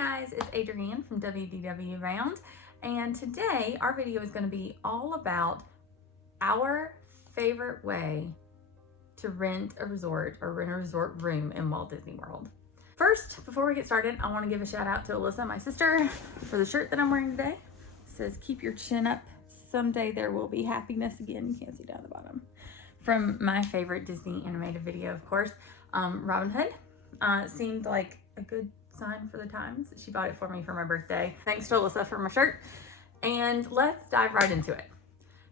guys, it's Adrienne from WDW Bound, and today our video is going to be all about our favorite way to rent a resort or rent a resort room in Walt Disney World. First, before we get started, I want to give a shout out to Alyssa, my sister, for the shirt that I'm wearing today. It says, "Keep your chin up. Someday there will be happiness again." You can't see down the bottom. From my favorite Disney animated video, of course, Robin Hood. Seemed like a good sign for the times. She bought it for me for my birthday. Thanks to Alyssa for my shirt. And let's dive right into it.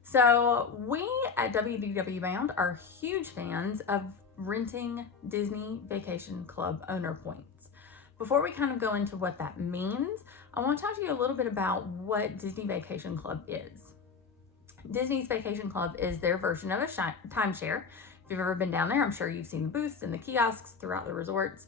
So we at WDW Bound are huge fans of renting Disney Vacation Club owner points. Before we kind of go into what that means, I want to talk to you a little bit about what Disney Vacation Club is. Disney's Vacation Club is their version of a timeshare. If you've ever been down there, I'm sure you've seen the booths and the kiosks throughout the resorts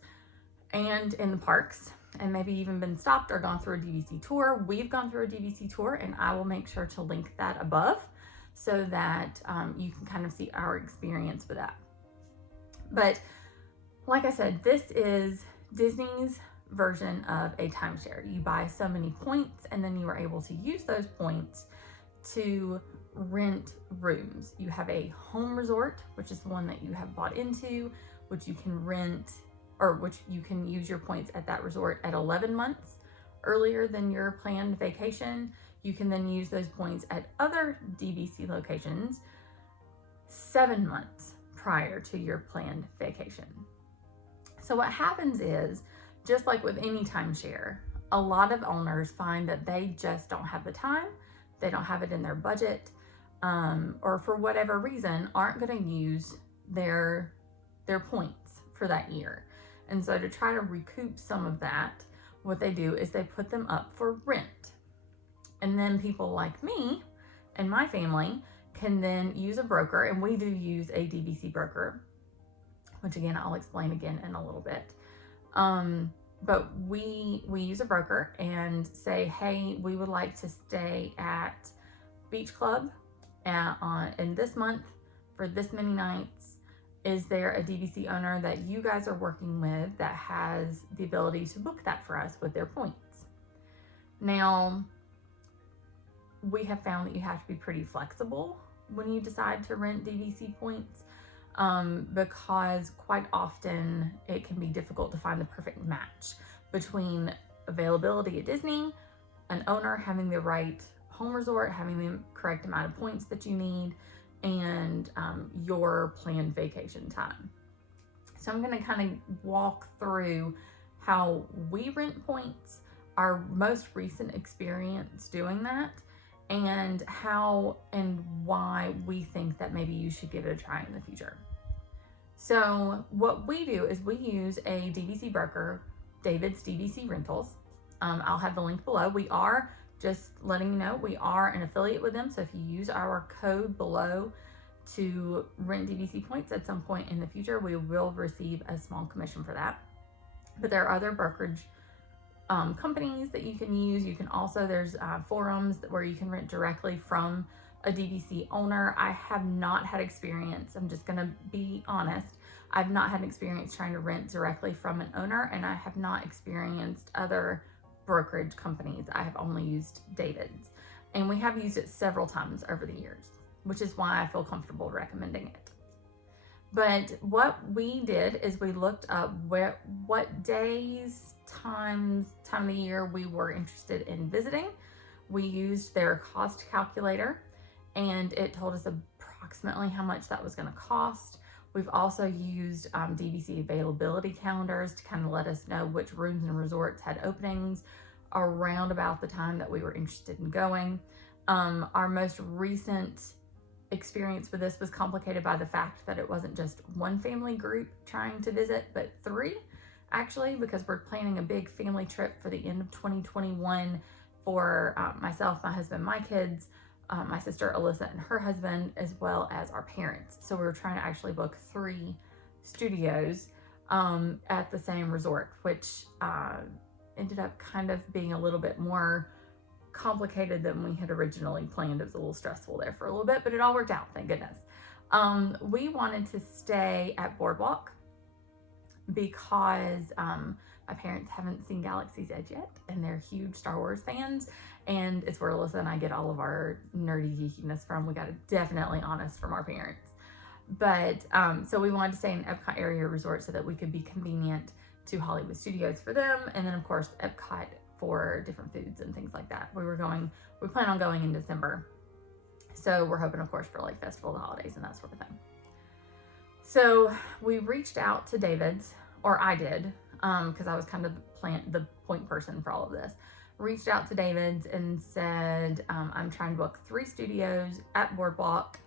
and in the parks, and maybe even been stopped or gone through a DVC tour. We've gone through a DVC tour, and I will make sure to link that above so that you can kind of see our experience with that. But like I said, this is Disney's version of a timeshare. You buy so many points, and then you are able to use those points to rent rooms. You have a home resort, which is the one that you have bought into, which you can rent, or which you can use your points at that resort at 11 months earlier than your planned vacation. You can then use those points at other DVC locations 7 months prior to your planned vacation. So what happens is, just like with any timeshare, a lot of owners find that they just don't have the time, they don't have it in their budget, or for whatever reason aren't going to use their points for that year. And so to try to recoup some of that, what they do is they put them up for rent. And then people like me and my family can then use a broker, and we do use a DVC broker, which again, I'll explain again in a little bit. But we use a broker and say, hey, we would like to stay at Beach Club in this month for this many nights. Is there a DVC owner that you guys are working with that has the ability to book that for us with their points? Now, we have found that you have to be pretty flexible when you decide to rent DVC points, because quite often it can be difficult to find the perfect match between availability at Disney, an owner having the right home resort, having the correct amount of points that you need, and your planned vacation time. So I'm going to kind of walk through how we rent points, our most recent experience doing that, and how and why we think that maybe you should give it a try in the future. So what we do is we use a DVC broker, David's DVC Rentals. I'll have the link below. We are, just letting you know, we are an affiliate with them. So if you use our code below to rent DVC points at some point in the future, we will receive a small commission for that. But there are other brokerage companies that you can use. You can also, there's forums where you can rent directly from a DVC owner. I have not had experience, I'm just gonna be honest, I've not had experience trying to rent directly from an owner, and I have not experienced other brokerage companies. I have only used David's, and we have used it several times over the years, which is why I feel comfortable recommending it. But what we did is we looked up what days, time of the year we were interested in visiting. We used their cost calculator, and it told us approximately how much that was going to cost. We've also used DVC availability calendars to kind of let us know which rooms and resorts had openings around about the time that we were interested in going. Our most recent experience with this was complicated by the fact that it wasn't just one family group trying to visit, but 3 actually, because we're planning a big family trip for the end of 2021 for myself, my husband, my kids, my sister Alyssa and her husband, as well as our parents. So we were trying to actually book 3 studios at the same resort, which ended up kind of being a little bit more complicated than we had originally planned. It was a little stressful there for a little bit, but it all worked out, thank goodness. We wanted to stay at Boardwalk because My parents haven't seen Galaxy's Edge yet, and they're huge Star Wars fans, and it's where Alyssa and I get all of our nerdy geekiness from. We got it definitely honest from our parents. But so we wanted to stay in Epcot area resort so that we could be convenient to Hollywood Studios for them, and then of course Epcot for different foods and things like that. We plan on going in December, so we're hoping of course for like festival, the holidays, and that sort of thing. So we reached out to David's, or I did, because I was kind of the point person for all of this. Reached out to David's and said, I'm trying to book 3 studios at Boardwalk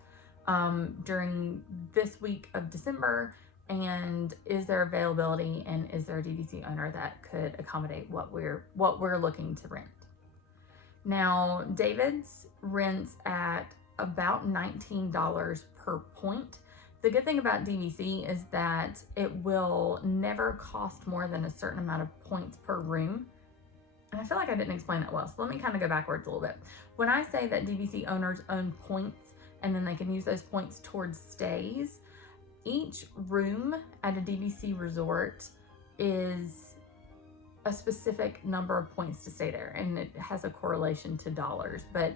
during this week of December, and is there availability, and is there a DVC owner that could accommodate what we're looking to rent. Now, David's rents at about $19 per point. The good thing about DVC is that it will never cost more than a certain amount of points per room. And I feel like I didn't explain that well, so let me kind of go backwards a little bit. When I say that DVC owners own points and then they can use those points towards stays, each room at a DVC resort is a specific number of points to stay there, and it has a correlation to dollars. But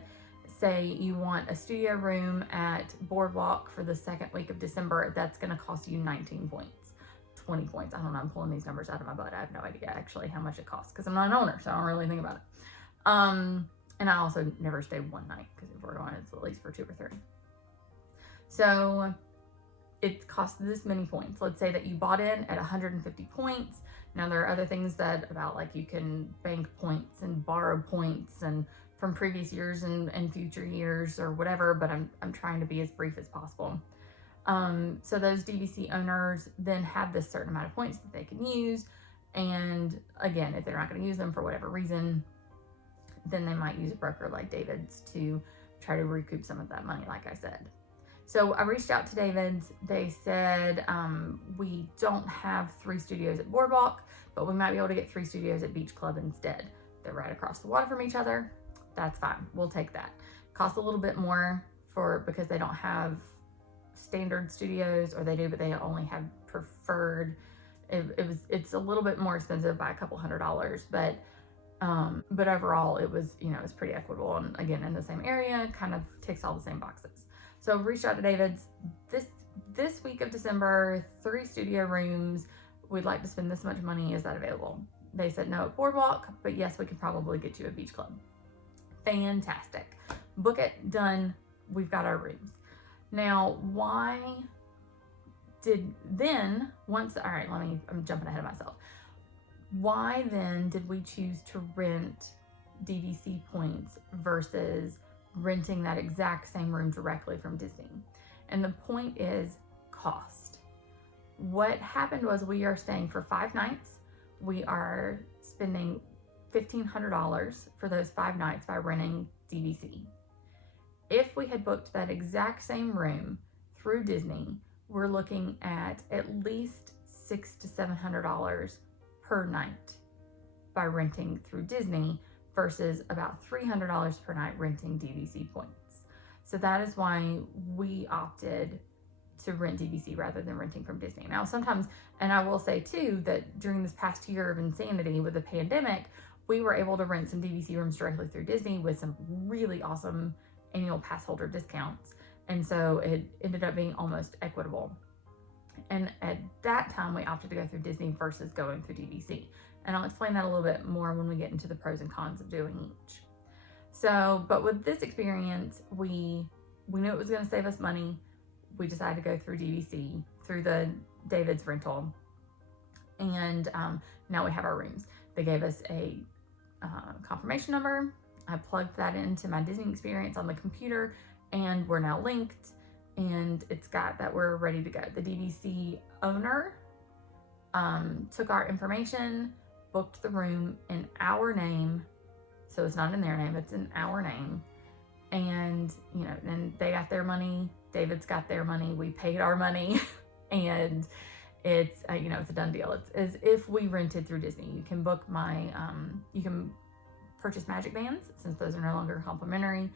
say you want a studio room at Boardwalk for the second week of December, that's going to cost you 19 points, 20 points. I don't know, I'm pulling these numbers out of my butt. I have no idea actually how much it costs because I'm not an owner, so I don't really think about it. And I also never stay one night because if we're going, it's at least for 2 or 3. So it costs this many points. Let's say that you bought in at 150 points. Now there are other things that about like you can bank points and borrow points and from previous years and future years or whatever, but I'm trying to be as brief as possible. So those DVC owners then have this certain amount of points that they can use. And again, if they're not going to use them for whatever reason, then they might use a broker like David's to try to recoup some of that money, like I said. So I reached out to David's. They said, we don't have 3 studios at Boardwalk, but we might be able to get 3 studios at Beach Club instead. They're right across the water from each other. That's fine. We'll take that. Costs a little bit more because they don't have standard studios, or they do, but they only have preferred. It's a little bit more expensive by a couple $100, but overall it was, it's pretty equitable. And again, in the same area, kind of ticks all the same boxes. So reached out to David's this week of December, 3 studio rooms. We'd like to spend this much money. Is that available? They said no at Boardwalk, but yes, we could probably get you a Beach Club. Fantastic. Book it, done. We've got our rooms. Now, I'm jumping ahead of myself. Why then did we choose to rent DVC points versus renting that exact same room directly from Disney? And the point is cost. What happened was we are staying for 5 nights. We are spending $1,500 for those 5 nights by renting DVC. If we had booked that exact same room through Disney, we're looking at least $600 to $700 per night by renting through Disney versus about $300 per night renting DVC points. So that is why we opted to rent DVC rather than renting from Disney. Now sometimes, and I will say too, that during this past year of insanity with the pandemic, we were able to rent some DVC rooms directly through Disney with some really awesome annual pass holder discounts. And so it ended up being almost equitable. And at that time, we opted to go through Disney versus going through DVC. And I'll explain that a little bit more when we get into the pros and cons of doing each. So, but with this experience, we knew it was going to save us money. We decided to go through DVC, through the David's Rental. And now we have our rooms. They gave us a confirmation number. I plugged that into my Disney experience on the computer, and we're now linked, and it's got that we're ready to go. The DVC owner took our information, booked the room in our name, so it's not in their name, it's in our name, and then they got their money, David's got their money, we paid our money, and it's it's a done deal. It's as if we rented through Disney. You can book you can purchase Magic Bands, since those are no longer complimentary.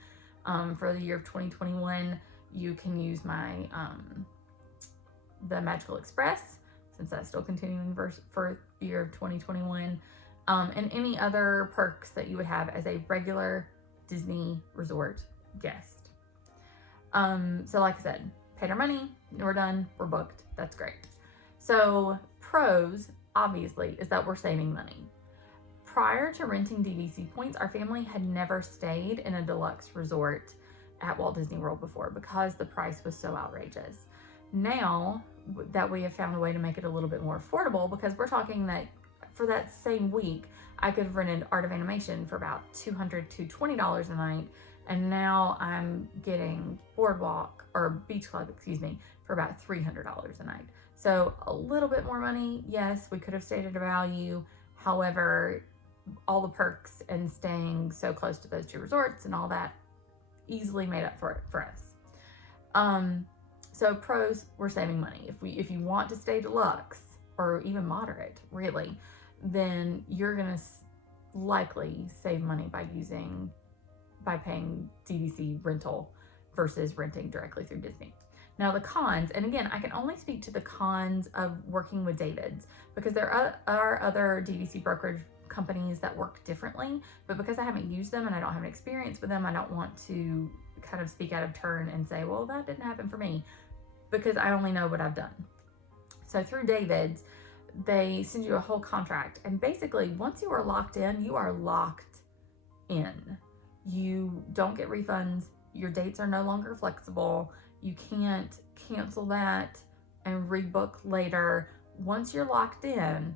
For the year of 2021, you can use my the Magical Express, since that's still continuing for the year of 2021, and any other perks that you would have as a regular Disney resort guest. So like I said, paid our money, we're done, we're booked, that's great. So pros, obviously, is that we're saving money. Prior to renting DVC points, our family had never stayed in a deluxe resort at Walt Disney World before because the price was so outrageous. Now that we have found a way to make it a little bit more affordable, because we're talking that for that same week, I could have rented Art of Animation for about $200 to $20 a night, and now I'm getting Boardwalk, or Beach Club, excuse me, for about $300 a night. So a little bit more money, yes, we could have stayed at a value. However, all the perks and staying so close to those two resorts and all that easily made up for it for us. So pros, we're saving money. If you want to stay deluxe or even moderate, really, then you're gonna likely save money by paying DVC rental versus renting directly through Disney. Now the cons, and again, I can only speak to the cons of working with David's, because there are other DVC brokerage companies that work differently, but because I haven't used them and I don't have an experience with them, I don't want to kind of speak out of turn and say, well, that didn't happen for me, because I only know what I've done. So through David's, they send you a whole contract, and basically once you are locked in, you are locked in. You don't get refunds, your dates are no longer flexible, you can't cancel that and rebook later. Once you're locked in,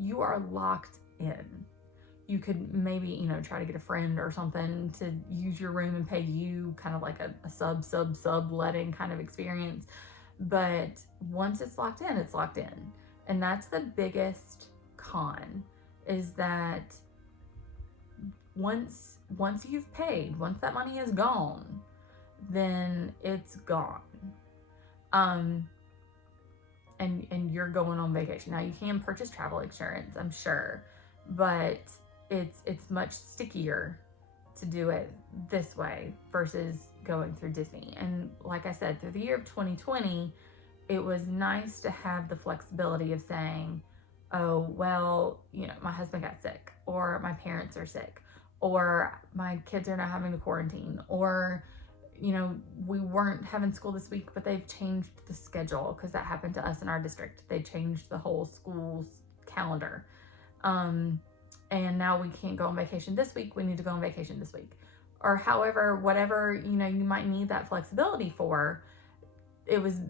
you are locked in. You could maybe, try to get a friend or something to use your room and pay you, kind of like a subletting kind of experience. But once it's locked in, it's locked in. And that's the biggest con, is that once you've paid, once that money is gone, then it's gone. And you're going on vacation. Now you can purchase travel insurance, I'm sure, but it's much stickier to do it this way versus going through Disney. And like I said, through the year of 2020, it was nice to have the flexibility of saying, oh, well, my husband got sick, or my parents are sick, or my kids are now having to quarantine, or we weren't having school this week, but they've changed the schedule, because that happened to us in our district. They changed the whole school's calendar. And now we can't go on vacation this week. We need to go on vacation this week. Or however, whatever, you might need that flexibility for, it was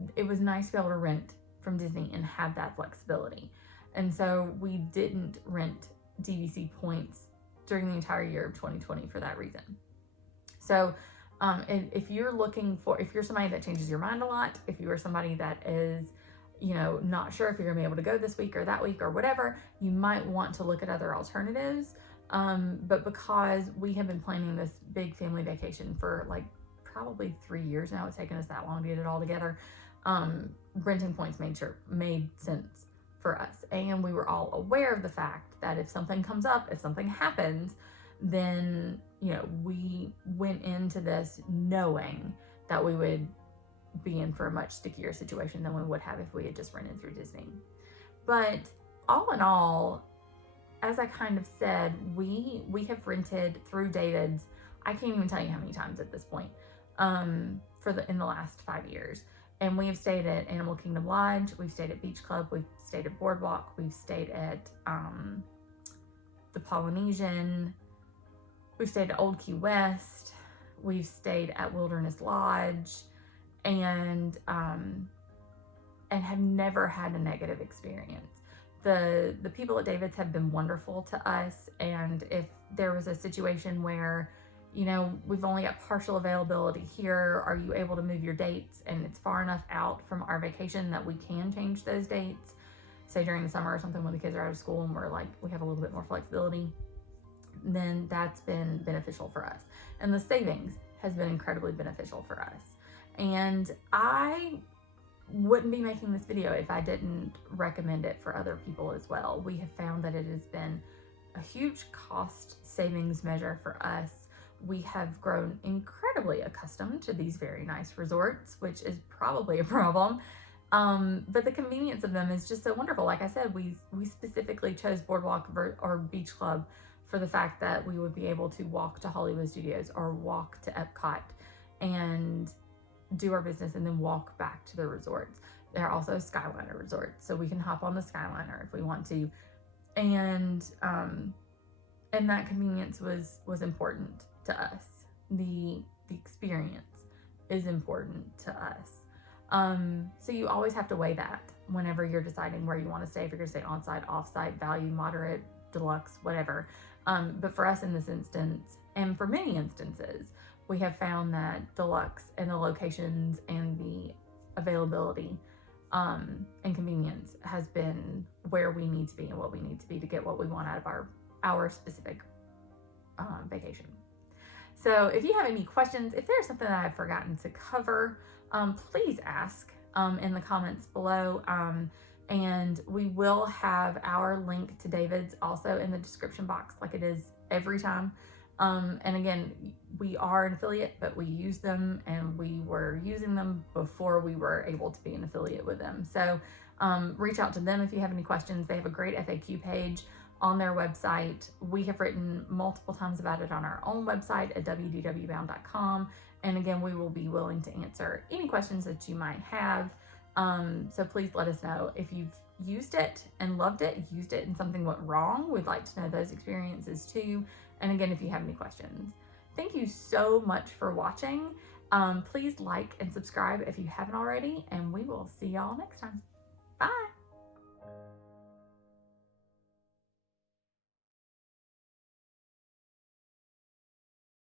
nice to be able to rent from Disney and have that flexibility. And so we didn't rent DVC points during the entire year of 2020 for that reason. So if you're somebody that changes your mind a lot, if you are somebody that is, not sure if you're gonna be able to go this week or that week or whatever, you might want to look at other alternatives. But because we have been planning this big family vacation for like probably 3 years now, it's taken us that long to get it all together, renting points made sense for us. And we were all aware of the fact that if something comes up, if something happens, then we went into this knowing that we would be in for a much stickier situation than we would have if we had just rented through Disney. But all in all, as I kind of said, we have rented through David's, I can't even tell you how many times at this point, in the last 5 years. And we have stayed at Animal Kingdom Lodge, we've stayed at Beach Club, we've stayed at Boardwalk, we've stayed at the Polynesian, we've stayed at Old Key West, we've stayed at Wilderness Lodge, and have never had a negative experience. The people at David's have been wonderful to us, and if there was a situation where, we've only got partial availability here, are you able to move your dates, and it's far enough out from our vacation that we can change those dates, say during the summer or something when the kids are out of school and we have a little bit more flexibility, then that's been beneficial for us. And the savings has been incredibly beneficial for us. And I wouldn't be making this video if I didn't recommend it for other people as well. We have found that it has been a huge cost savings measure for us. We have grown incredibly accustomed to these very nice resorts, which is probably a problem. But the convenience of them is just so wonderful. Like I said, we specifically chose Boardwalk or Beach Club for the fact that we would be able to walk to Hollywood Studios or walk to Epcot and do our business and then walk back to the resorts. There are also Skyliner resorts, so we can hop on the Skyliner if we want to. And that convenience was important to us. The experience is important to us. So you always have to weigh that whenever you're deciding where you want to stay, if you're going to stay on-site, off-site, value, moderate, deluxe, whatever. But for us in this instance, and for many instances, we have found that deluxe and the locations and the availability and convenience has been where we need to be and what we need to be to get what we want out of our specific vacation. So if you have any questions, if there's something that I've forgotten to cover, please ask in the comments below. And we will have our link to David's also in the description box, like it is every time. And again, we are an affiliate, but we use them and we were using them before we were able to be an affiliate with them. So reach out to them if you have any questions. They have a great FAQ page on their website. We have written multiple times about it on our own website at wdwbound.com. And again, we will be willing to answer any questions that you might have. So please let us know if you've used it and loved it, used it and something went wrong. We'd like to know those experiences too. And again, if you have any questions. Thank you so much for watching. Please like and subscribe if you haven't already, and we will see y'all next time. Bye.